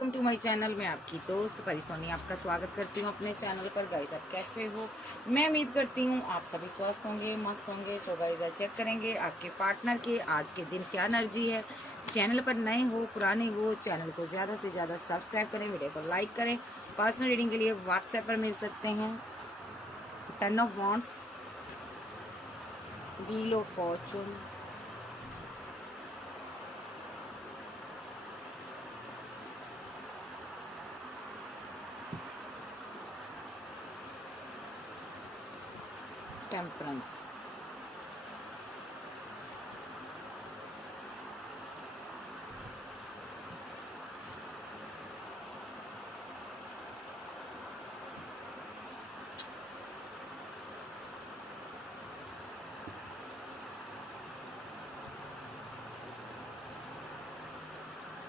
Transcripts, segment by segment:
Welcome to my channel. मैं आपकी दोस्त परिसोनी आपका स्वागत करती हूँ अपने चैनल पर। गाइस आप कैसे हो? मैं उम्मीद करती हूँ आप सभी स्वस्थ होंगे, मस्त होंगे। सो गाइस चेक करेंगे आपके पार्टनर के आज के दिन क्या एनर्जी है। चैनल पर नए हो पुराने हो, चैनल को ज़्यादा से ज़्यादा सब्सक्राइब करें, वीडियो को लाइक करें। पर्सनल रीडिंग के लिए व्हाट्सएप पर मिल सकते हैं। 10 of wands, wheel of Fortune, temperance.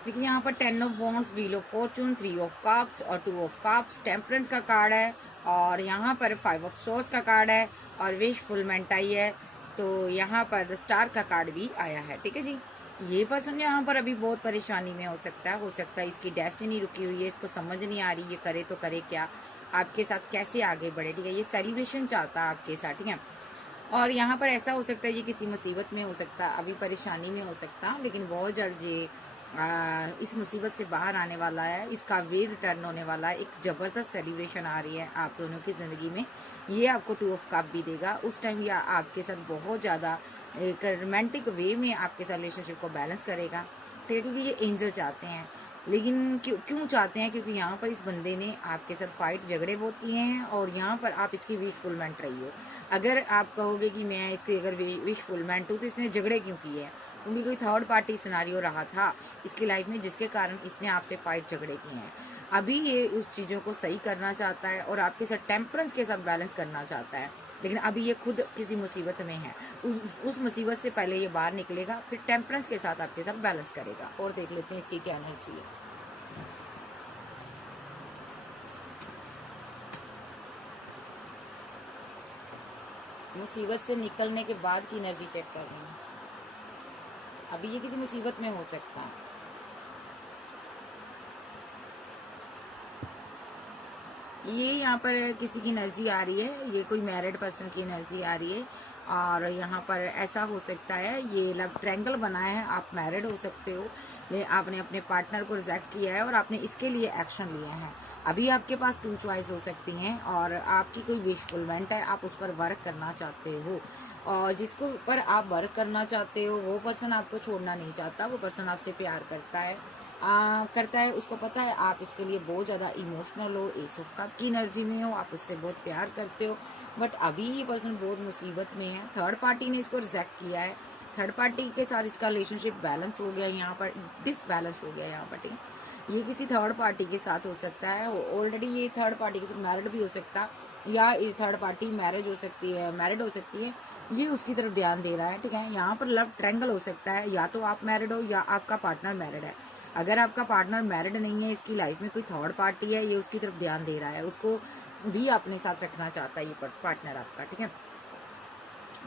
देखिए यहाँ पर 10 of wands, wheel of Fortune, 3 of cups और 2 ऑफ कप्स, टेम्परेंस का कार्ड है। और यहाँ पर 5 ऑफ सोर्स का कार्ड है और विश फुलमेंट आई है। तो यहाँ पर स्टार का कार्ड भी आया है। ठीक है जी, ये पर्सन यहाँ पर अभी बहुत परेशानी में हो सकता है इसकी डेस्टिनी रुकी हुई है, इसको समझ नहीं आ रही ये करे तो करे क्या, आपके साथ कैसे आगे बढ़े। ठीक है, ये सेलिब्रेशन चाहता है आपके साथ। ठीक है, और यहाँ पर ऐसा हो सकता है ये किसी मुसीबत में हो सकता है, अभी परेशानी में हो सकता है, लेकिन बहुत जल्द ये इस मुसीबत से बाहर आने वाला है। इसका वे रिटर्न होने वाला है। एक ज़बरदस्त सेलिब्रेशन आ रही है आप दोनों की ज़िंदगी में। ये आपको 2 ऑफ कप भी देगा। उस टाइम ये आपके साथ बहुत ज़्यादा एक रोमांटिक वे में आपके साथ रिलेशनशिप को बैलेंस करेगा। ठीक है, क्योंकि ये एंजल चाहते हैं। लेकिन क्यों चाहते हैं? क्योंकि यहाँ पर इस बंदे ने आपके साथ फाइट झगड़े बहुत किए हैं और यहाँ पर आप इसकी विश फुलमेंट रही हो। अगर आप कहोगे कि मैं इसकी अगर विश फुलमेंट हूँ तो इसने झगड़े क्यों किए हैं? क्योंकि कोई थर्ड पार्टी सिनारियो रहा था इसकी लाइफ में जिसके कारण इसने आपसे फाइट झगड़े किए हैं। अभी ये उस चीज़ों को सही करना चाहता है और आपके साथ टेम्परेंस के साथ बैलेंस करना चाहता है। लेकिन अभी ये खुद किसी मुसीबत में है। उस मुसीबत से पहले ये बाहर निकलेगा, फिर टेम्परेंस के साथ आपके साथ बैलेंस करेगा। और देख लेते हैं इसकी क्या एनर्जी है। मुसीबत से निकलने के बाद की एनर्जी चेक कर रही हूँ। अभी ये किसी मुसीबत में हो सकता है। ये यहाँ पर किसी की एनर्जी आ रही है, ये कोई मैरिड पर्सन की एनर्जी आ रही है। और यहाँ पर ऐसा हो सकता है ये लव ट्रायंगल बना है, आप मैरिड हो सकते हो, ये आपने अपने पार्टनर को रिजेक्ट किया है और आपने इसके लिए एक्शन लिए हैं। अभी आपके पास 2 चॉइस हो सकती हैं और आपकी कोई विश फुलमेंट है, आप उस पर वर्क करना चाहते हो। और जिसको पर आप वर्क करना चाहते हो वो पर्सन आपको छोड़ना नहीं चाहता, वो पर्सन आपसे प्यार करता है। उसको पता है आप इसके लिए बहुत ज़्यादा इमोशनल हो, एस ऑफ कप की एनर्जी में हो, आप उससे बहुत प्यार करते हो। बट अभी ये पर्सन बहुत मुसीबत में है। थर्ड पार्टी ने इसको रिजेक्ट किया है। थर्ड पार्टी के साथ इसका रिलेशनशिप बैलेंस हो गया, यहाँ पर डिसबैलेंस हो गया यहाँ पर। ठीक, ये किसी थर्ड पार्टी के साथ हो सकता है। ऑलरेडी ये थर्ड पार्टी के साथ मैरिड भी हो सकता है या ये थर्ड पार्टी मैरिड हो सकती है। ये उसकी तरफ ध्यान दे रहा है। ठीक है, यहाँ पर लव ट्रायंगल हो सकता है, या तो आप मैरिड हो या आपका पार्टनर मैरिड है। अगर आपका पार्टनर मैरिड नहीं है, इसकी लाइफ में कोई थर्ड पार्टी है, ये उसकी तरफ ध्यान दे रहा है, उसको भी अपने साथ रखना चाहता है ये पार्टनर आपका। ठीक है,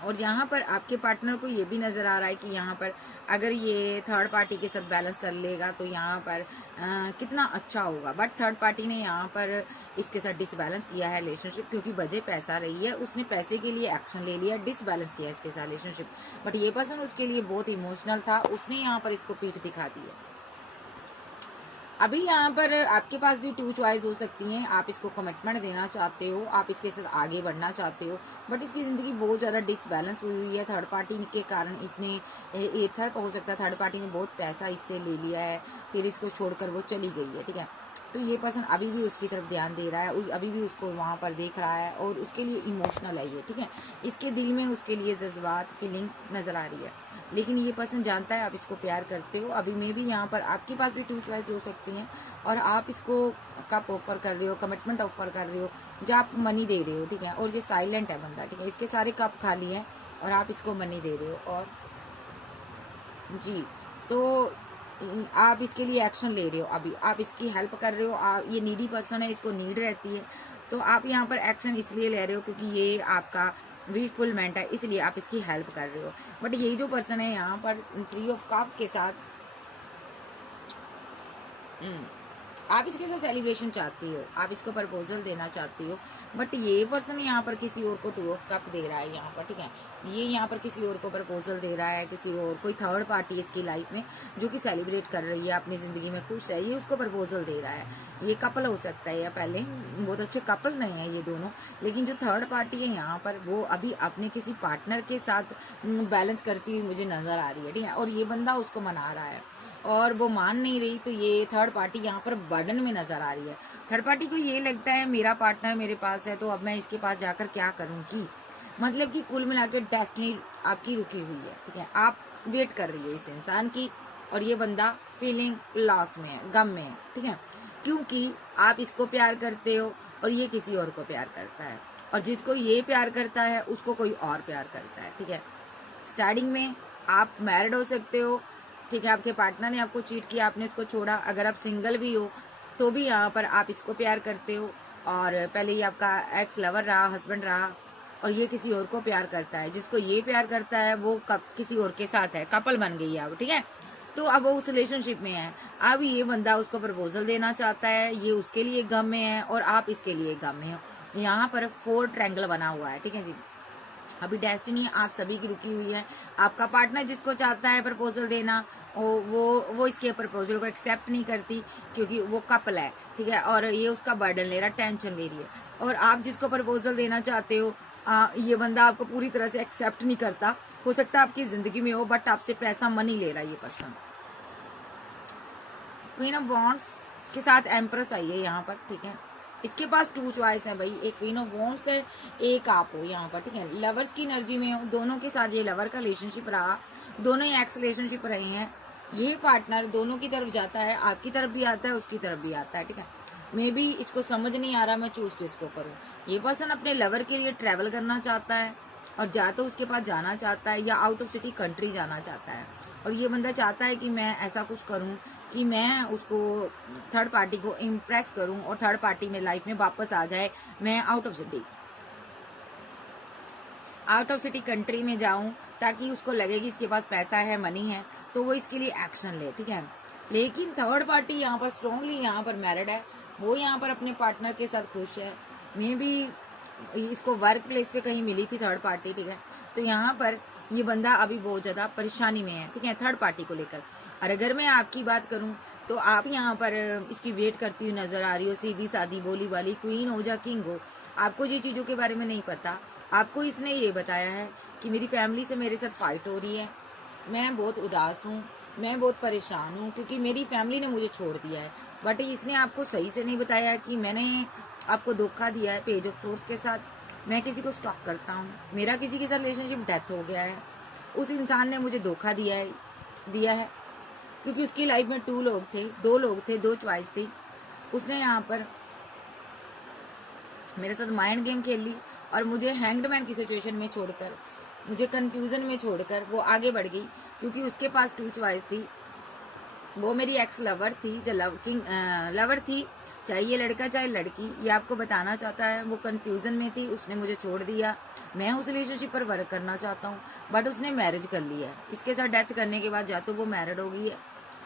और यहाँ पर आपके पार्टनर को ये भी नज़र आ रहा है कि यहाँ पर अगर ये थर्ड पार्टी के साथ बैलेंस कर लेगा तो यहाँ पर कितना अच्छा होगा। बट थर्ड पार्टी ने यहाँ पर इसके साथ डिसबैलेंस किया है रिलेशनशिप, क्योंकि वजह पैसा रही है, उसने पैसे के लिए एक्शन ले लिया, डिसबैलेंस किया इसके साथ रिलेशनशिप। बट ये पर्सन उसके लिए बहुत इमोशनल था, उसने यहाँ पर इसको पीठ दिखा दी है। अभी यहाँ पर आपके पास भी 2 चॉइस हो सकती हैं। आप इसको कमिटमेंट देना चाहते हो, आप इसके साथ आगे बढ़ना चाहते हो, बट इसकी ज़िंदगी बहुत ज़्यादा डिसबैलेंस हुई है थर्ड पार्टी के कारण। इसने ये थर्ड हो सकता है थर्ड पार्टी ने बहुत पैसा इससे ले लिया है, फिर इसको छोड़कर वो चली गई है। ठीक है, तो ये पर्सन अभी भी उसकी तरफ ध्यान दे रहा है, अभी भी उसको वहाँ पर देख रहा है और उसके लिए इमोशनल है ये। ठीक है, इसके दिल में उसके लिए जज्बात फीलिंग नज़र आ रही है, लेकिन ये पर्सन जानता है आप इसको प्यार करते हो। अभी में भी यहाँ पर आपके पास भी 2 चॉइस हो सकती हैं और आप इसको कप ऑफर कर रहे हो, कमिटमेंट ऑफर कर रहे हो, जो आप मनी दे रहे हो। ठीक है, और ये साइलेंट है बंदा। ठीक है, इसके सारे कप खाली हैं और आप इसको मनी दे रहे हो। और जी, तो आप इसके लिए एक्शन ले रहे हो, अभी आप इसकी हेल्प कर रहे हो। ये नीडी पर्सन है, इसको नीड रहती है, तो आप यहाँ पर एक्शन इसलिए ले रहे हो क्योंकि ये आपका विश फुलमेंट है, इसलिए आप इसकी हेल्प कर रहे हो। बट यही जो पर्सन है यहाँ पर 3 ऑफ कप के साथ आप इसके साथ सेलिब्रेशन चाहती हो, आप इसको प्रपोजल देना चाहती हो, बट ये पर्सन यहाँ पर किसी और को 2 ऑफ कप दे रहा है यहाँ पर, ठीक है। ये यहाँ पर किसी और को प्रपोजल दे रहा है, किसी और, कोई थर्ड पार्टी इसकी लाइफ में जो कि सेलिब्रेट कर रही है, अपनी ज़िंदगी में खुश है, ये उसको प्रपोजल दे रहा है। ये कपल हो सकता है, या पहले बहुत अच्छे कपल नहीं है ये दोनों, लेकिन जो थर्ड पार्टी है यहाँ पर वो अभी अपने किसी पार्टनर के साथ बैलेंस करती हुई मुझे नज़र आ रही है, ठीक है। और ये बंदा उसको मना रहा है और वो मान नहीं रही, तो ये थर्ड पार्टी यहाँ पर बर्डन में नजर आ रही है। थर्ड पार्टी को ये लगता है मेरा पार्टनर मेरे पास है, तो अब मैं इसके पास जाकर क्या करूँगी, मतलब कि कुल मिला के डेस्टिनी आपकी रुकी हुई है, ठीक है। आप वेट कर रही हो इस इंसान की, और ये बंदा फीलिंग लॉस में है, गम में है, ठीक है, क्योंकि आप इसको प्यार करते हो और ये किसी और को प्यार करता है, और जिसको ये प्यार करता है उसको कोई और प्यार करता है, ठीक है। स्टार्टिंग में आप मैरिड हो सकते हो, ठीक है, आपके पार्टनर ने आपको चीट किया, आपने इसको छोड़ा। अगर आप सिंगल भी हो तो भी यहाँ पर आप इसको प्यार करते हो, और पहले ही आपका एक्स लवर रहा, हस्बैंड रहा, और ये किसी और को प्यार करता है। जिसको ये प्यार करता है वो किसी और के साथ है, कपल बन गई है अब, ठीक है। तो अब वो उस रिलेशनशिप में है, अब ये बंदा उसको प्रपोजल देना चाहता है, ये उसके लिए गम में है और आप इसके लिए गम में हो। यहाँ पर 4 ट्रायंगल बना हुआ है, ठीक है जी। अभी डेस्टिनी आप सभी की रुकी हुई है। आपका पार्टनर जिसको चाहता है प्रपोजल देना, वो इसके प्रपोजल को एक्सेप्ट नहीं करती, क्योंकि वो कपल है, ठीक है, और ये उसका बर्डन ले रहा, टेंशन ले रही है। और आप जिसको प्रपोजल देना चाहते हो, ये बंदा आपको पूरी तरह से एक्सेप्ट नहीं करता। हो सकता है आपकी जिंदगी में हो, बट आपसे पैसा मनी ले रहा है ये पर्सन। क्वीन ऑफ वॉन्ड्स के साथ एम्प्रेस आई है यहाँ पर, ठीक है। इसके पास 2 चॉइस है भाई, एक क्वीन ऑफ वॉन्ड्स है, एक आप हो यहाँ पर, ठीक है। लवर्स की एनर्जी में हो, दोनों के साथ ये लवर का रिलेशनशिप रहा, दोनों ही एक्स रिलेशनशिप रहे हैं। ये पार्टनर दोनों की तरफ जाता है, आपकी तरफ भी आता है, उसकी तरफ भी आता है, ठीक है। मे भी इसको समझ नहीं आ रहा मैं चूज किसको करूँ। ये पर्सन अपने लवर के लिए ट्रैवल करना चाहता है, और या तो उसके पास जाना चाहता है, या आउट ऑफ सिटी कंट्री जाना चाहता है। और ये बंदा चाहता है कि मैं ऐसा कुछ करूं कि मैं उसको, थर्ड पार्टी को इम्प्रेस करूं, और थर्ड पार्टी मेरी लाइफ में वापस आ जाए। मैं आउट ऑफ सिटी कंट्री में जाऊं, ताकि उसको लगे कि इसके पास पैसा है, मनी है, तो वो इसके लिए एक्शन ले, ठीक है। लेकिन थर्ड पार्टी यहाँ पर स्ट्रांगली यहाँ पर मैरिड है, वो यहाँ पर अपने पार्टनर के साथ खुश है। मे भी इसको वर्क प्लेस पे कहीं मिली थी थर्ड पार्टी, ठीक है। तो यहाँ पर ये बंदा अभी बहुत ज़्यादा परेशानी में है, ठीक है, थर्ड पार्टी को लेकर। और अगर मैं आपकी बात करूं तो आप यहाँ पर इसकी वेट करती हुई नजर आ रही हो, सीधी सादी बोली वाली, क्वीन हो या किंग हो, आपको ये चीज़ों के बारे में नहीं पता। आपको इसने ये बताया है कि मेरी फैमिली से मेरे साथ फाइट हो रही है, मैं बहुत उदास हूँ, मैं बहुत परेशान हूँ, क्योंकि मेरी फैमिली ने मुझे छोड़ दिया है। बट इसने आपको सही से नहीं बताया कि मैंने आपको धोखा दिया है पेज ऑफ सोर्स के साथ। मैं किसी को स्टॉक करता हूँ, मेरा किसी के साथ रिलेशनशिप डेथ हो गया है, उस इंसान ने मुझे धोखा दिया है, क्योंकि उसकी लाइफ में 2 लोग थे, 2 लोग थे, 2 चॉइस थी। उसने यहाँ पर मेरे साथ माइंड गेम खेल ली, और मुझे हैंग्ड मैन की सिचुएशन में छोड़कर, मुझे कंफ्यूजन में छोड़कर वो आगे बढ़ गई, क्योंकि उसके पास 2 चॉइस थी। वो मेरी एक्स लवर थी, जो लवर थी, चाहे ये लड़का चाहे लड़की, ये आपको बताना चाहता है। वो कंफ्यूजन में थी, उसने मुझे छोड़ दिया। मैं उस रिलेशनशिप पर वर्क करना चाहता हूँ, बट उसने मैरिज कर लिया है। इसके साथ डेथ करने के बाद या तो वो मैरिड हो गई है,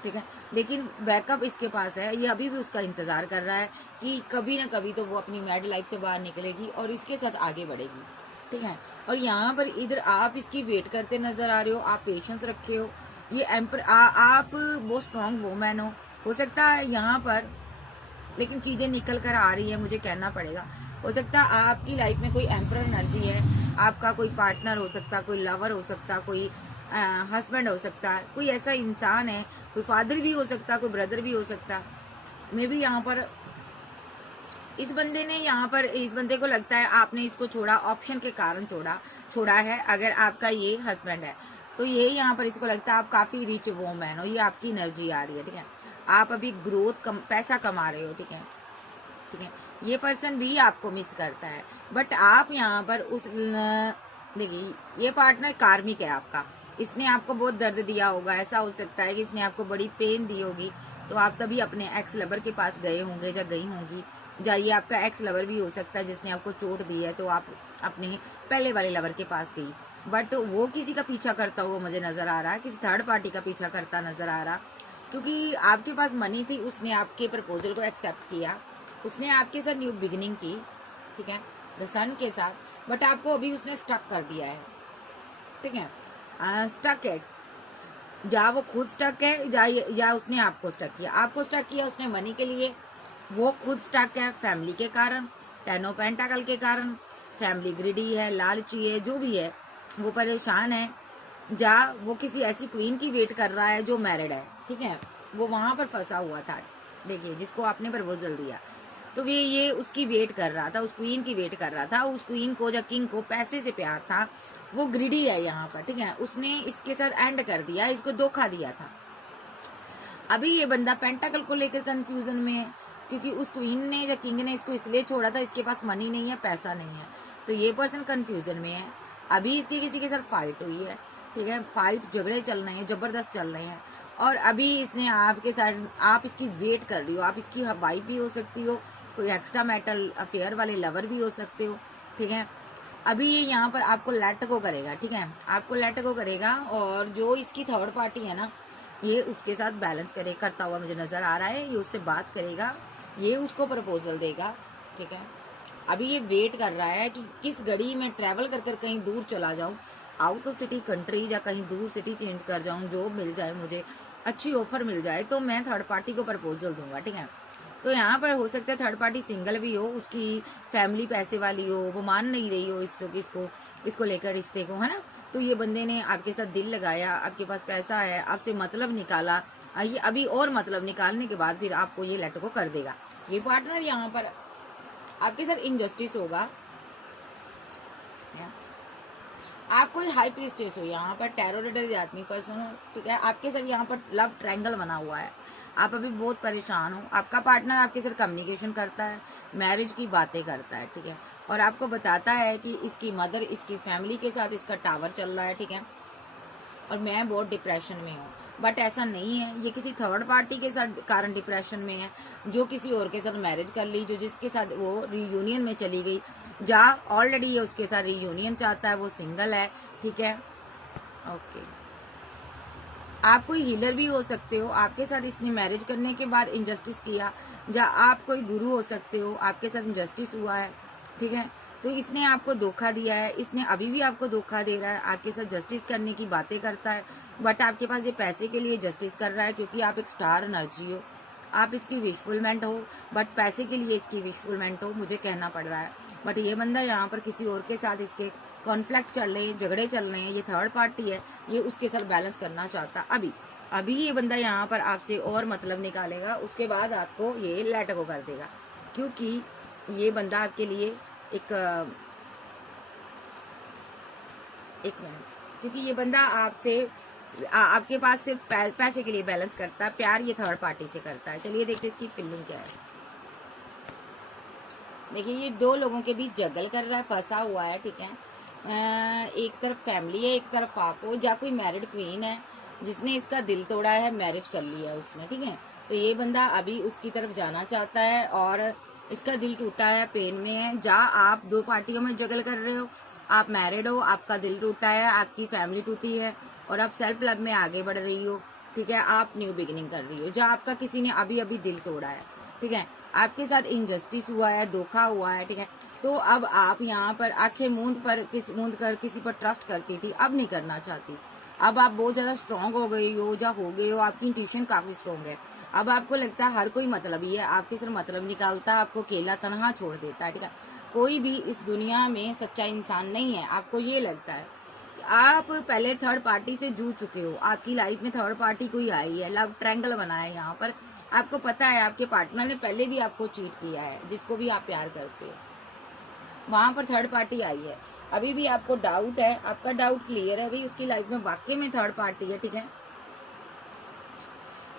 ठीक है, लेकिन बैकअप इसके पास है। ये अभी भी उसका इंतजार कर रहा है कि कभी ना कभी तो वो अपनी मैरिड लाइफ से बाहर निकलेगी और इसके साथ आगे बढ़ेगी, ठीक है। और यहाँ पर इधर आप इसकी वेट करते नजर आ रहे हो, आप पेशेंस रखे हो। ये आप बहुत स्ट्रांग वुमेन हो सकता है यहाँ पर, लेकिन चीजें निकल कर आ रही है, मुझे कहना पड़ेगा। हो सकता है आपकी लाइफ में कोई एम्परर एनर्जी है, आपका कोई पार्टनर हो सकता, कोई लवर हो सकता, कोई हस्बैंड हो सकता, कोई ऐसा इंसान है, कोई फादर भी हो सकता, कोई ब्रदर भी हो सकता। मे भी यहाँ पर इस बंदे को लगता है आपने इसको छोड़ा, ऑप्शन के कारण छोड़ा है। अगर आपका ये हस्बैंड है तो ये यहाँ पर इसको लगता है आप काफी रिच वोमैन हो, ये आपकी एनर्जी आ रही है, ठीक है। आप अभी पैसा कमा रहे हो, ठीक है। ये पर्सन भी आपको मिस करता है, बट आप यहाँ पर देखिए, ये पार्टनर कार्मिक है आपका। इसने आपको बहुत दर्द दिया होगा, ऐसा हो सकता है कि इसने आपको बड़ी पेन दी होगी, तो आप तभी अपने एक्स लवर के पास गए होंगे या गई होंगी। या ये आपका एक्स लवर भी हो सकता है जिसने आपको चोट दी है, तो आप अपने पहले वाले लवर के पास गई। बट वो किसी का पीछा करता हुआ मुझे नजर आ रहा है, किसी थर्ड पार्टी का पीछा करता नजर आ रहा। क्योंकि आपके पास मनी थी, उसने आपके प्रपोजल को एक्सेप्ट किया, उसने आपके साथ न्यू बिगिनिंग की, ठीक है, द सन के साथ, बट आपको अभी उसने स्टक कर दिया है, ठीक है, स्टक है, या वो खुद स्टक है या उसने आपको स्टक किया। आपको स्टक किया उसने मनी के लिए, वो खुद स्टक है फैमिली के कारण, 10 ऑफ पेंटाकल के कारण, फैमिली ग्रिडी है, लालची है, जो भी है वो परेशान है, या वो किसी ऐसी क्वीन की वेट कर रहा है जो मैरिड है, ठीक है, वो वहां पर फंसा हुआ था, देखिए, जिसको आपने प्रपोजल दिया, तो ये उसकी वेट कर रहा था, उस क्वीन की वेट कर रहा था, उस क्वीन को या किंग को पैसे से प्यार था, वो ग्रिडी है यहाँ पर, ठीक है, उसने इसके साथ एंड कर दिया, इसको धोखा दिया था। अभी ये बंदा पेंटाकल को लेकर कंफ्यूजन में है, क्योंकि उस क्वीन ने या किंग ने इसको इसलिए छोड़ा था, इसके पास मनी नहीं है, पैसा नहीं है, तो ये पर्सन कंफ्यूजन में है। अभी इसकी किसी के साथ फाइट हुई है, ठीक है, फाइट झगड़े चल रहे हैं, जबरदस्त चल रहे हैं, और अभी इसने आपके साथ, आप इसकी वेट कर रही हो, आप इसकी वाइफ भी हो सकती हो, कोई एक्स्ट्रा मैटल अफेयर वाले लवर भी हो सकते हो, ठीक है। अभी ये यहाँ पर आपको लेट गो करेगा, ठीक है, आपको लेट गो करेगा, और जो इसकी थर्ड पार्टी है ना, ये उसके साथ बैलेंस करता हुआ मुझे नजर आ रहा है, ये उससे बात करेगा, ये उसको प्रपोजल देगा, ठीक है। अभी ये वेट कर रहा है कि किस घड़ी में ट्रैवल कर कहीं दूर चला जाऊं, आउट ऑफ सिटी कंट्री, या कहीं दूर सिटी चेंज कर जाऊं, जॉब मिल जाए मुझे, अच्छी ऑफर मिल जाए, तो मैं थर्ड पार्टी को प्रपोजल दूंगा, ठीक है। तो यहाँ पर हो सकता है थर्ड पार्टी सिंगल भी हो, उसकी फैमिली पैसे वाली हो, वो मान नहीं रही हो इसको लेकर रिश्ते को, है ना, तो ये बंदे ने आपके साथ दिल लगाया, आपके पास पैसा है, आपसे मतलब निकाला, ये अभी और मतलब निकालने के बाद फिर आपको ये लेट को कर देगा। ये पार्टनर यहाँ पर आपके साथ इनजस्टिस होगा, आप कोई हाई प्रीस्टेस हो, यहाँ पर टैरो रीडर आदमी पर्सन हो, ठीक है, आपके साथ यहाँ पर लव ट्रायंगल बना हुआ है, आप अभी बहुत परेशान हो, आपका पार्टनर आपके साथ कम्युनिकेशन करता है, मैरिज की बातें करता है, ठीक है, और आपको बताता है कि इसकी मदर, इसकी फैमिली के साथ इसका टावर चल रहा है, ठीक है, और मैं बहुत डिप्रेशन में हूँ, बट ऐसा नहीं है, ये किसी थर्ड पार्टी के साथ कारण डिप्रेशन में है, जो किसी और के साथ मैरिज कर ली, जो जिसके साथ वो रीयूनियन में चली गई, जा ऑलरेडी ये उसके साथ रीयूनियन चाहता है, वो सिंगल है, ठीक है, ओके। आप कोई हीलर भी हो सकते हो, आपके साथ इसने मैरिज करने के बाद इनजस्टिस किया, या आप कोई गुरु हो सकते हो, आपके साथ इनजस्टिस हुआ है, ठीक है, तो इसने आपको धोखा दिया है, इसने अभी भी आपको धोखा दे रहा है, आपके साथ जस्टिस करने की बातें करता है, बट आपके पास ये पैसे के लिए जस्टिस कर रहा है, क्योंकि आप एक स्टार एनर्जी हो, आप इसकी विशफुलमेंट हो, बट पैसे के लिए इसकी विशफुलमेंट हो, मुझे कहना पड़ रहा है। बट ये बंदा यहाँ पर किसी और के साथ इसके कॉन्फ्लिक्ट चल रहे हैं, झगड़े चल रहे हैं, ये थर्ड पार्टी है, ये उसके साथ बैलेंस करना चाहता अभी ये बंदा यहाँ पर आपसे और मतलब निकालेगा, उसके बाद आपको ये लेट गो कर देगा, क्योंकि ये बंदा आपके लिए एक मिनट, क्योंकि ये बंदा आपसे आपके पास सिर्फ पैसे के लिए बैलेंस करता है, प्यार ये थर्ड पार्टी से करता है। चलिए देखते हैं इसकी फीलिंग क्या है। देखिए ये दो लोगों के बीच जगल कर रहा है, फंसा हुआ है, ठीक है, एक तरफ फैमिली है, एक तरफ आप हो, या कोई मैरिड क्वीन है जिसने इसका दिल तोड़ा है, मैरिज कर लिया है उसने, ठीक है, तो ये बंदा अभी उसकी तरफ जाना चाहता है, और इसका दिल टूटा है, पेन में है, जा आप दो पार्टियों में जगल कर रहे हो, आप मैरिड हो, आपका दिल टूटा है, आपकी फैमिली टूटी है, और आप सेल्फ लव में आगे बढ़ रही हो, ठीक है, आप न्यू बिगिनिंग कर रही हो, जहाँ आपका किसी ने अभी अभी दिल तोड़ा है, ठीक है, आपके साथ इनजस्टिस हुआ है, धोखा हुआ है, ठीक है, तो अब आप यहाँ पर आंखें मूंद कर किसी पर ट्रस्ट करती थी, अब नहीं करना चाहती, अब आप बहुत ज्यादा स्ट्रांग हो गई हो, या हो गए हो, आपकी इंट्यूशन काफी स्ट्रांग है, अब आपको लगता है हर कोई मतलब ही है, आपके सिर्फ मतलब निकालता है, आपको अकेला तनहा छोड़ देता है, ठीक है, कोई भी इस दुनिया में सच्चा इंसान नहीं है, आपको ये लगता है। आप पहले थर्ड पार्टी से जूझ चुके हो, आपकी लाइफ में थर्ड पार्टी कोई आई है, लव ट्रायंगल बना है यहाँ पर, आपको पता है आपके पार्टनर ने पहले भी आपको चीट किया है, जिसको भी आप प्यार करते हो, वहां पर थर्ड पार्टी आई है, अभी भी आपको डाउट है, आपका डाउट क्लियर है, भाई उसकी लाइफ में वाकई में थर्ड पार्टी है, ठीक है,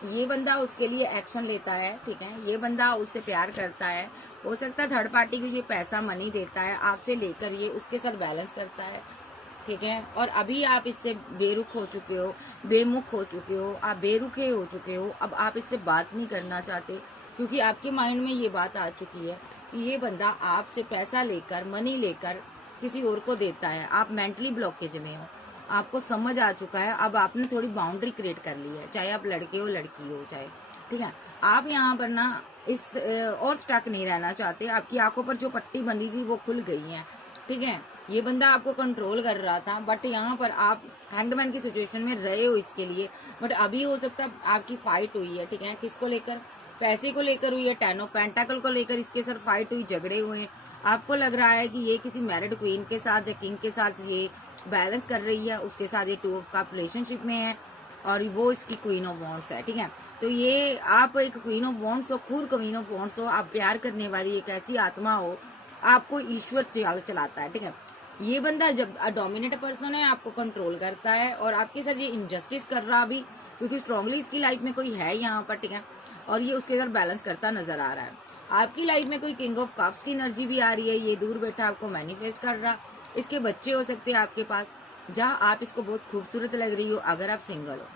ये बंदा उसके लिए एक्शन लेता है, ठीक है, ये बंदा उससे प्यार करता है, हो सकता है थर्ड पार्टी को ये पैसा मनी देता है, आपसे लेकर ये उसके साथ बैलेंस करता है, ठीक है, और अभी आप इससे बेरुख हो चुके हो, बेमुख हो चुके हो, आप बेरुखे हो चुके हो, अब आप इससे बात नहीं करना चाहते, क्योंकि आपके माइंड में ये बात आ चुकी है कि ये बंदा आपसे पैसा लेकर, मनी लेकर किसी और को देता है, आप मेंटली ब्लॉकेज में हो, आपको समझ आ चुका है, अब आपने थोड़ी बाउंड्री क्रिएट कर ली है, चाहे आप लड़के हो लड़की हो चाहे, ठीक है। आप यहाँ पर ना इस और स्टक नहीं रहना चाहते, आपकी आंखों पर जो पट्टी बंधी थी वो खुल गई है, ठीक है। ये बंदा आपको कंट्रोल कर रहा था, बट यहाँ पर आप हैंडमैन की सिचुएशन में रहे हो इसके लिए, बट अभी हो सकता है आपकी फाइट हुई है, ठीक है। किसको लेकर? पैसे को लेकर हुई है, 10 ऑफ पेंटाकल को लेकर इसके सर फाइट हुई, झगड़े हुए। आपको लग रहा है कि ये किसी मैरिड क्वीन के साथ या किंग के साथ ये बैलेंस कर रही है, उसके साथ ये 2 ऑफ कप रिलेशनशिप में है और वो इसकी क्वीन ऑफ वॉन्ड्स है, ठीक है। तो ये आप एक क्वीन ऑफ वॉन्ड्स हो, खुद क्वीन ऑफ वॉन्ड्स हो, आप प्यार करने वाली एक ऐसी आत्मा हो, आपको ईश्वर चलाता है, ठीक है। ये बंदा जब डोमिनेट पर्सन है, आपको कंट्रोल करता है और आपके साथ ये इनजस्टिस कर रहा भी, क्योंकि स्ट्रांगली इसकी लाइफ में कोई है यहाँ पर, ठीक है, और ये उसके साथ बैलेंस करता नजर आ रहा है। आपकी लाइफ में कोई किंग ऑफ कप्स की एनर्जी भी आ रही है, ये दूर बैठा आपको मैनिफेस्ट कर रहा, इसके बच्चे हो सकते हैं आपके पास, जहाँ आप इसको बहुत खूबसूरत लग रही हो अगर आप सिंगल हो।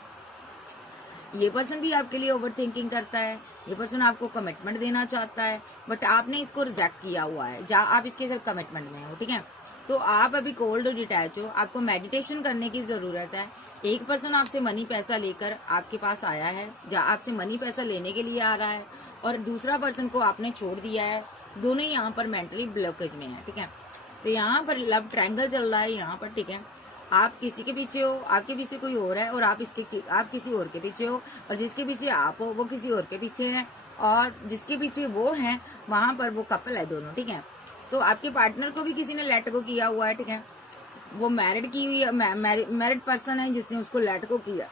ये पर्सन भी आपके लिए ओवर थिंकिंग करता है, ये पर्सन आपको कमिटमेंट देना चाहता है, बट आपने इसको रिजेक्ट किया हुआ है, जहाँ आप इसके साथ कमिटमेंट में हो, ठीक है। तो आप अभी कोल्ड और डिटैच हो, आपको मेडिटेशन करने की जरूरत है। एक पर्सन आपसे मनी पैसा लेकर आपके पास आया है, जहाँ आपसे मनी पैसा लेने के लिए आ रहा है, और दूसरा पर्सन को आपने छोड़ दिया है, दोनों यहाँ पर मेंटली ब्लॉकेज में है, ठीक है। तो यहाँ पर लव ट्रायंगल चल रहा है यहाँ पर, ठीक है। आप किसी के पीछे हो, आपके पीछे कोई और है, और आप किसी और के पीछे हो, और जिसके पीछे आप हो वो किसी और के पीछे है, और जिसके पीछे वो है वहां पर वो कपल है दोनों, ठीक है। तो आपके पार्टनर को भी किसी ने लेट गो किया हुआ है, ठीक है। वो मैरिड की हुई मैरिड पर्सन है जिसने उसको लेट गो किया,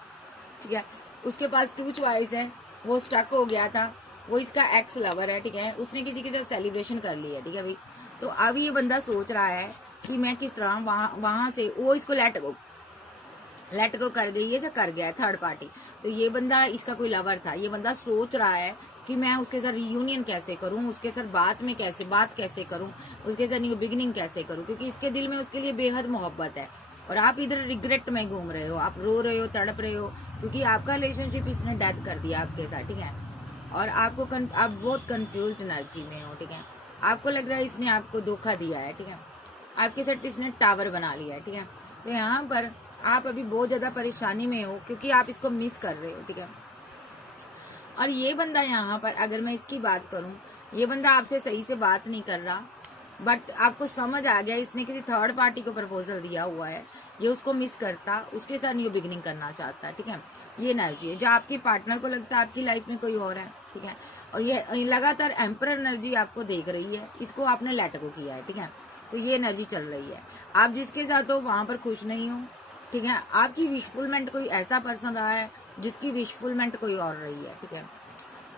ठीक है। उसके पास 2 चॉइस है, वो स्टक हो गया था, वो इसका एक्स लवर है, ठीक है। उसने किसी के साथ सेलिब्रेशन कर लिया, ठीक है भाई। तो अब ये बंदा सोच रहा है कि मैं किस तरह वहां से, वो इसको लेट गो कर गई है या कर गया है थर्ड पार्टी। तो ये बंदा, इसका कोई लवर था, ये बंदा सोच रहा है कि मैं उसके साथ रियूनियन कैसे करूं, उसके साथ बात कैसे करूं, उसके साथ न्यू बिगिनिंग कैसे करूं, क्योंकि इसके दिल में उसके लिए बेहद मोहब्बत है, और आप इधर रिग्रेट में घूम रहे हो, आप रो रहे हो, तड़प रहे हो, क्योंकि आपका रिलेशनशिप इसने डेथ कर दिया आपके साथ, ठीक है। और आप बहुत कंफ्यूज एनर्जी में हो, ठीक है। आपको लग रहा है इसने आपको धोखा दिया है, ठीक है। आपके साथ इसने टावर बना लिया है, ठीक है। तो यहाँ पर आप अभी बहुत ज्यादा परेशानी में हो, क्योंकि आप इसको मिस कर रहे हो, ठीक है। और ये बंदा यहाँ पर, अगर मैं इसकी बात करूं, ये बंदा आपसे सही से बात नहीं कर रहा, बट आपको समझ आ गया इसने किसी थर्ड पार्टी को प्रपोजल दिया हुआ है, ये उसको मिस करता, उसके साथ न्यू बिगिनिंग करना चाहता है, ठीक है। ये एनर्जी है, जो आपके पार्टनर को लगता है आपकी लाइफ में कोई और है, ठीक है। और ये लगातार एम्परर एनर्जी आपको देख रही है, इसको आपने लेट गो किया है, ठीक है। तो ये एनर्जी चल रही है, आप जिसके साथ हो वहां पर खुश नहीं हो, ठीक है। आपकी विशफुलमेंट कोई ऐसा पर्सन रहा है जिसकी विशफुलमेंट कोई और रही है, ठीक है।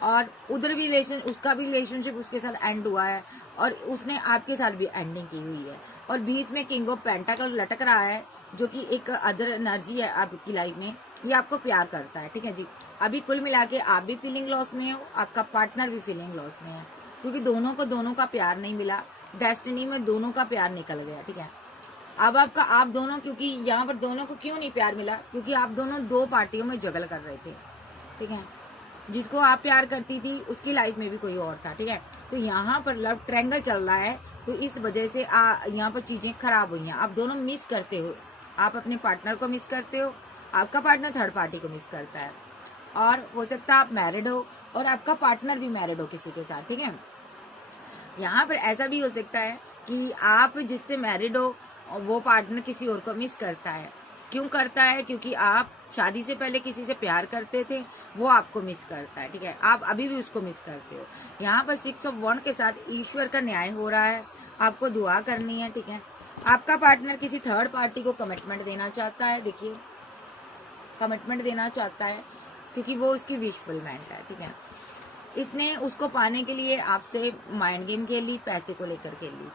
और उधर भी उसका भी रिलेशनशिप उसके साथ एंड हुआ है, और उसने आपके साथ भी एंडिंग की हुई है, और बीच में किंग ऑफ पेंटाकल लटक रहा है, जो कि एक अदर एनर्जी है आपकी लाइफ में, ये आपको प्यार करता है, ठीक है जी। अभी कुल मिला के आप भी फीलिंग लॉस में हो, आपका पार्टनर भी फीलिंग लॉस में है, क्योंकि दोनों का प्यार नहीं मिला, डेस्टिनी में दोनों का प्यार निकल गया, ठीक है। अब आप दोनों, क्योंकि यहाँ पर दोनों को क्यों नहीं प्यार मिला, क्योंकि आप दोनों 2 पार्टियों में जगल कर रहे थे, ठीक है। जिसको आप प्यार करती थी उसकी लाइफ में भी कोई और था, ठीक है। तो यहाँ पर लव ट्रायंगल चल रहा है, तो इस वजह से यहाँ पर चीजें खराब हुई हैं, आप दोनों मिस करते हो, आप अपने पार्टनर को मिस करते हो, आपका पार्टनर थर्ड पार्टी को मिस करता है, और हो सकता है आप मैरिड हो और आपका पार्टनर भी मैरिड हो किसी के साथ, ठीक है। यहाँ पर ऐसा भी हो सकता है कि आप जिससे मैरिड हो वो पार्टनर किसी और को मिस करता है। क्यों करता है? क्योंकि आप शादी से पहले किसी से प्यार करते थे, वो आपको मिस करता है, ठीक है। आप अभी भी उसको मिस करते हो। यहाँ पर 6 ऑफ वॉन्ड के साथ ईश्वर का न्याय हो रहा है, आपको दुआ करनी है, ठीक है। आपका पार्टनर किसी थर्ड पार्टी को कमिटमेंट देना चाहता है, देखिए कमिटमेंट देना चाहता है, क्योंकि वो उसकी विशफुलमेंट है, ठीक है। इसने उसको पाने के लिए आपसे माइंड गेम खेली, पैसे को लेकर खेली,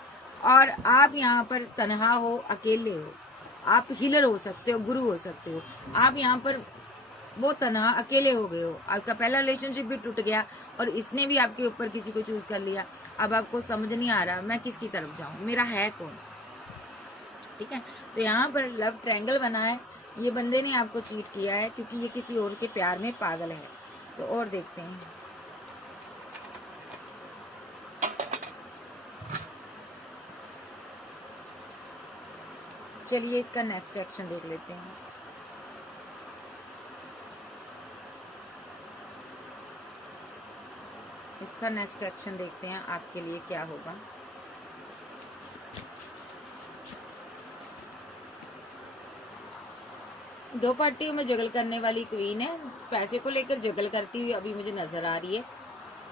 और आप यहाँ पर तनहा हो, अकेले हो, आप हीलर हो सकते हो, गुरु हो सकते हो, आप यहाँ पर वो तनहा अकेले हो गए हो, आपका पहला रिलेशनशिप भी टूट गया और इसने भी आपके ऊपर किसी को चूज कर लिया। अब आपको समझ नहीं आ रहा मैं किसकी तरफ जाऊं, मेरा है कौन, ठीक है। तो यहाँ पर लव ट्रायंगल बना है, ये बंदे ने आपको चीट किया है क्योंकि ये किसी और के प्यार में पागल है। तो और देखते हैं, चलिए इसका नेक्स्ट एक्शन देख लेते हैं। इसका नेक्स्ट एक्शन देखते हैं आपके लिए क्या होगा। दो पार्टियों में जगल करने वाली क्वीन है, पैसे को लेकर जगल करती हुई अभी मुझे नजर आ रही है,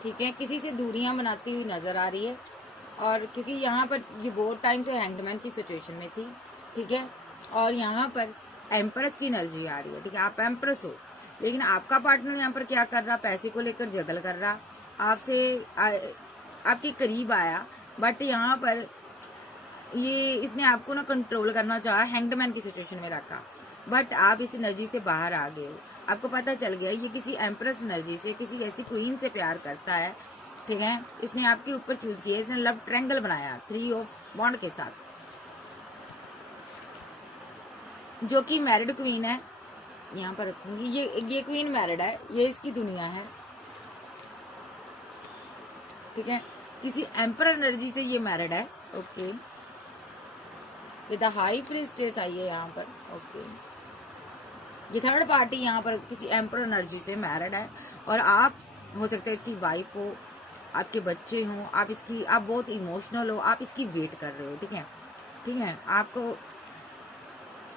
ठीक है। किसी से दूरियां बनाती हुई नजर आ रही है, और क्योंकि यहाँ पर ये बहुत टाइम से हैंगमैन की सिचुएशन में थी, ठीक है। और यहाँ पर एम्प्रेस की एनर्जी आ रही है, ठीक है। आप एम्प्रेस हो, लेकिन आपका पार्टनर यहाँ पर क्या कर रहा, पैसे को लेकर जगल कर रहा, आपसे आपके करीब आया, बट यहाँ पर ये इसने आपको ना कंट्रोल करना चाहा, हैंगमैन की सिचुएशन में रखा, बट आप इस एनर्जी से बाहर आ गए हो। आपको पता चल गया ये किसी एम्प्रेस एनर्जी से, किसी ऐसी क्वीन से प्यार करता है, ठीक है। इसने आपके ऊपर चूज किया, इसने लव ट्रायंगल बनाया 3 ऑफ बॉन्ड के साथ, जो कि मैरिड क्वीन है। यहाँ पर रखूंगी, ये क्वीन मैरिड है, ये इसकी दुनिया है, ठीक है। किसी एम्पर एनर्जी से ये मैरिड है, okay. With the high priestess आई है यहाँ पर, ओके। ये थर्ड पार्टी यहाँ पर किसी एम्पर एनर्जी से मैरिड है, और आप हो सकता है इसकी वाइफ हो, आपके बच्चे हों, आप बहुत इमोशनल हो, आप इसकी वेट कर रहे हो, ठीक है, ठीक है। आपको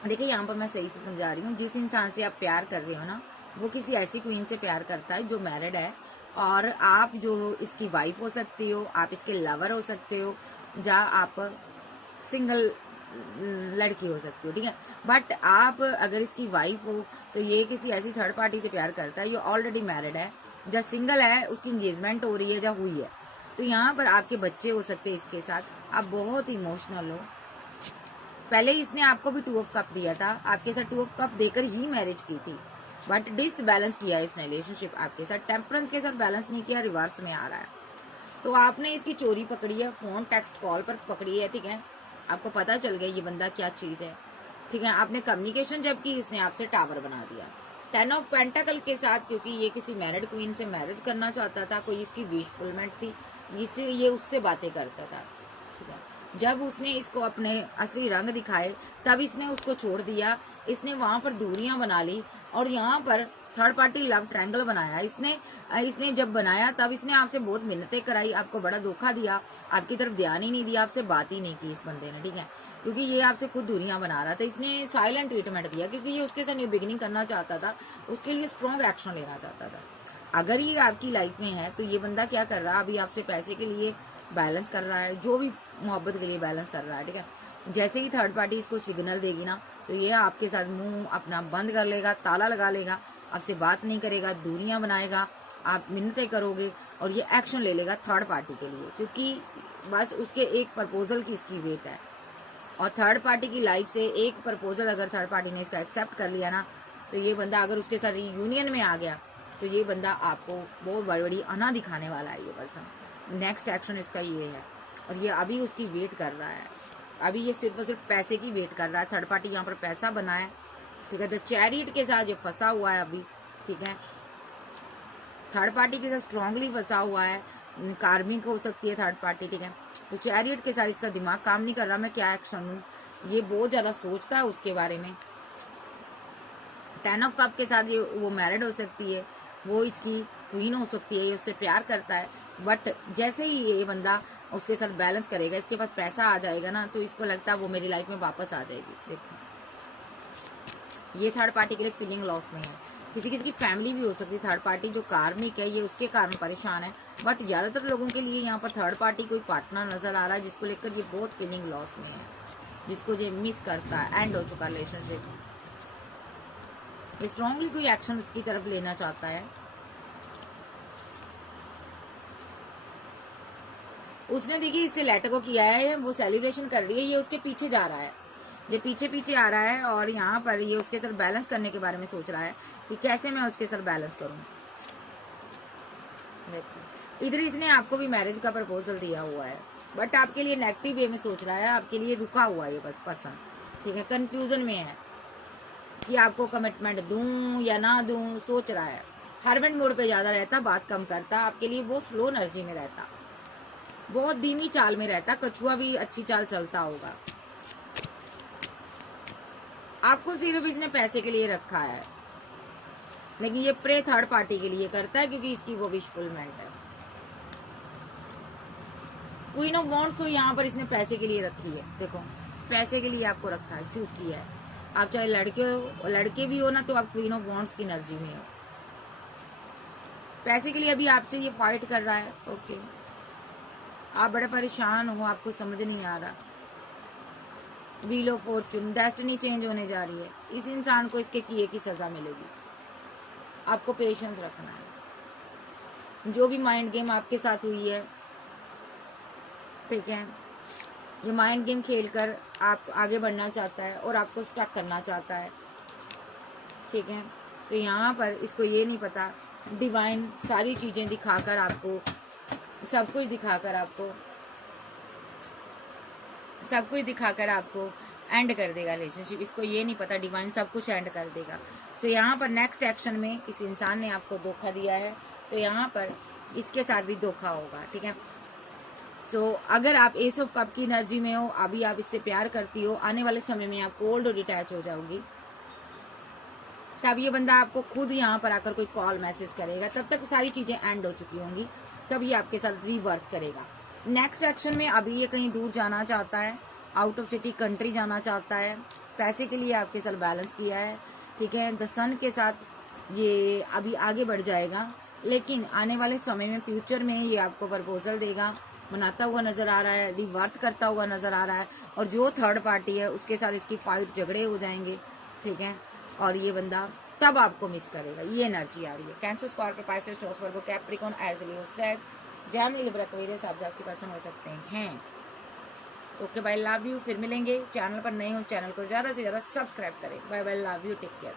देखिए यहाँ पर मैं सही से समझा रही हूँ, जिस इंसान से आप प्यार कर रहे हो ना, वो किसी ऐसी क्वीन से प्यार करता है जो मैरिड है, और आप जो इसकी वाइफ हो सकती हो, आप इसके लवर हो सकते हो, या आप सिंगल लड़की हो सकती हो, ठीक है। बट आप अगर इसकी वाइफ हो तो ये किसी ऐसी थर्ड पार्टी से प्यार करता है, ये ऑलरेडी मैरिड है, या सिंगल है, उसकी इंगेजमेंट हो रही है या हुई है। तो यहाँ पर आपके बच्चे हो सकते हैं इसके साथ, आप बहुत इमोशनल हो। पहले इसने आपको भी 2 ऑफ कप दिया था, आपके साथ 2 ऑफ कप देकर ही मैरिज की थी, बट डिसबैलेंस किया इसने रिलेशनशिप आपके साथ, टेम्परेंस के साथ बैलेंस नहीं किया, रिवर्स में आ रहा है। तो आपने इसकी चोरी पकड़ी है, फोन टेक्स्ट कॉल पर पकड़ी है, ठीक है। आपको पता चल गया ये बंदा क्या चीज है, ठीक है। आपने कम्युनिकेशन जब की, इसने आपसे टावर बना दिया 10 ऑफ पेंटाकल के साथ, क्योंकि ये किसी मैरिड क्वीन से मैरिज करना चाहता था, कोई इसकी विशफुलमेंट थी, ये उससे बातें करता था, ठीक है। जब उसने इसको अपने असली रंग दिखाए, तब इसने उसको छोड़ दिया, इसने वहां पर दूरियां बना ली, और यहाँ पर थर्ड पार्टी लव ट्रायंगल बनाया इसने जब बनाया, तब इसने आपसे बहुत मिन्नतें कराई, आपको बड़ा धोखा दिया, आपकी तरफ ध्यान ही नहीं दिया, आपसे बात ही नहीं की इस बंदे ने, ठीक है। क्योंकि ये आपसे खुद दूरियां बना रहा था, इसने साइलेंट ट्रीटमेंट दिया, क्योंकि ये उसके साथ न्यू बिगिनिंग करना चाहता था, उसके लिए स्ट्रॉन्ग एक्शन लेना चाहता था। अगर ये आपकी लाइफ में है तो ये बंदा क्या कर रहा है, अभी आपसे पैसे के लिए बैलेंस कर रहा है, जो भी मोहब्बत के लिए बैलेंस कर रहा है, ठीक है। जैसे ही थर्ड पार्टी इसको सिग्नल देगी ना, तो ये आपके साथ मुंह अपना बंद कर लेगा, ताला लगा लेगा, आपसे बात नहीं करेगा, दूरियां बनाएगा, आप मिन्नतें करोगे, और ये एक्शन ले लेगा थर्ड पार्टी के लिए, क्योंकि बस उसके एक प्रपोजल की इसकी वेट है। और थर्ड पार्टी की लाइफ से एक प्रपोजल अगर थर्ड पार्टी ने इसका एक्सेप्ट कर लिया ना, तो ये बंदा अगर उसके साथ यूनियन में आ गया, तो ये बंदा आपको बहुत बड़ी बड़ी अना दिखाने वाला है ये पर्सन। नेक्स्ट एक्शन इसका ये है, और ये अभी उसकी वेट कर रहा है, अभी ये सिर्फ और सिर्फ पैसे की वेट कर रहा है। थर्ड पार्टी यहाँ पर पैसा बना है, ठीक है। द चैरियट के साथ ये फंसा हुआ है अभी, ठीक है। थर्ड पार्टी के साथ स्ट्रांगली फंसा हुआ है, कार्मिक हो सकती है थर्ड पार्टी, ठीक है। तो चैरियट के साथ इसका दिमाग काम नहीं कर रहा, मैं क्या एक्शन लूँ, ये बहुत ज्यादा सोचता है उसके बारे में। 10 ऑफ कप के साथ ये वो मैरिड हो सकती है, वो इसकी क्वीन हो सकती है, ये उससे प्यार करता है, बट जैसे ही ये बंदा उसके साथ बैलेंस करेगा, इसके पास पैसा आ जाएगा ना, तो इसको लगता है वो मेरी लाइफ में वापस आ जाएगी। देखो ये थर्ड पार्टी के लिए फीलिंग लॉस में है, किसी किसी की फैमिली भी हो सकती है थर्ड पार्टी जो कार्मिक है, ये उसके कारण परेशान है, बट ज्यादातर लोगों के लिए यहाँ पर थर्ड पार्टी कोई पार्टनर नजर आ रहा है जिसको लेकर ये बहुत फीलिंग लॉस में है, जिसको ये मिस करता है, एंड हो चुका रिलेशनशिप, स्ट्रांगली कोई एक्शन उसकी तरफ लेना चाहता है। उसने देखिए इससे लेटर को किया है, वो सेलिब्रेशन कर रही है, ये उसके पीछे जा रहा है, ये पीछे पीछे आ रहा है, और यहाँ पर ये उसके साथ बैलेंस करने के बारे में सोच रहा है कि कैसे मैं उसके साथ बैलेंस करूं। देखिए इधर इसने आपको भी मैरिज का प्रपोजल दिया हुआ है, बट आपके लिए नेगेटिव वे में सोच रहा है, आपके लिए रुका हुआ है ये पर्सन, ठीक है। कंफ्यूजन में है कि आपको कमिटमेंट दूं या ना दूं, सोच रहा है। हरबेंड मोड पे ज्यादा रहता, बात कम करता, आपके लिए बहुत स्लो एनर्जी में रहता, बहुत धीमी चाल में रहता, कछुआ भी अच्छी चाल चलता होगा, आपको सिर्फ इसने पैसे के लिए रखा है, लेकिन ये प्रे थर्ड पार्टी के लिए करता है क्योंकि इसकी वो विशफुलमेंट है। क्वीन ऑफ वॉन्ड्स तो यहाँ पर इसने पैसे के लिए रखी है। देखो पैसे के लिए आपको रखा है, चूज किया है। आप चाहे लड़के भी हो ना, तो आप क्वीन ऑफ वॉन्ड्स की एनर्जी में हो। पैसे के लिए अभी आपसे ये फाइट कर रहा है। ओके, आप बड़े परेशान हो, आपको समझ नहीं आ रहा। Wheel of Fortune, destiny change होने जा रही है। इस इंसान को इसके किए की सजा मिलेगी। आपको पेशेंस रखना है। जो भी माइंड गेम आपके साथ हुई है, ठीक है, ये माइंड गेम खेलकर आप आगे बढ़ना चाहता है और आपको स्टक करना चाहता है, ठीक है। तो यहाँ पर इसको ये नहीं पता, डिवाइन सारी चीजें दिखाकर आपको, सब कुछ दिखाकर आपको एंड कर देगा रिलेशनशिप। इसको ये नहीं पता डिवाइन सब कुछ एंड कर देगा। तो यहाँ पर नेक्स्ट एक्शन में इस इंसान ने आपको धोखा दिया है, तो यहाँ पर इसके साथ भी धोखा होगा, ठीक है। सो अगर आप एस ऑफ कप की एनर्जी में हो, अभी आप इससे प्यार करती हो, आने वाले समय में आप कोल्ड और डिटैच हो जाओगी। तब ये बंदा आपको खुद यहाँ पर आकर कोई कॉल मैसेज करेगा, तब तक सारी चीजें एंड हो चुकी होंगी, तब ये आपके साथ रिवर्ट करेगा। नेक्स्ट एक्शन में अभी ये कहीं दूर जाना चाहता है, आउट ऑफ सिटी कंट्री जाना चाहता है, पैसे के लिए आपके साथ बैलेंस किया है, ठीक है। द सन के साथ ये अभी आगे बढ़ जाएगा, लेकिन आने वाले समय में फ्यूचर में ये आपको प्रपोजल देगा, मनाता हुआ नजर आ रहा है, रिवर्ट करता हुआ नजर आ रहा है। और जो थर्ड पार्टी है उसके साथ इसकी फाइट, झगड़े हो जाएंगे, ठीक है। और ये बंदा तब आपको मिस करेगा, ये एनर्जी आ रही है। Cancer, Scorpio, Pisces, Taurus, Virgo, Capricorn, Aries, Leo, Sage, Gemini, Libra, Aquarius आप आपके पर्सन हो सकते हैं। Okay bye, love you. फिर मिलेंगे। चैनल पर नए हो, चैनल को ज्यादा से ज्यादा सब्सक्राइब करें। Bye bye, love you, take care.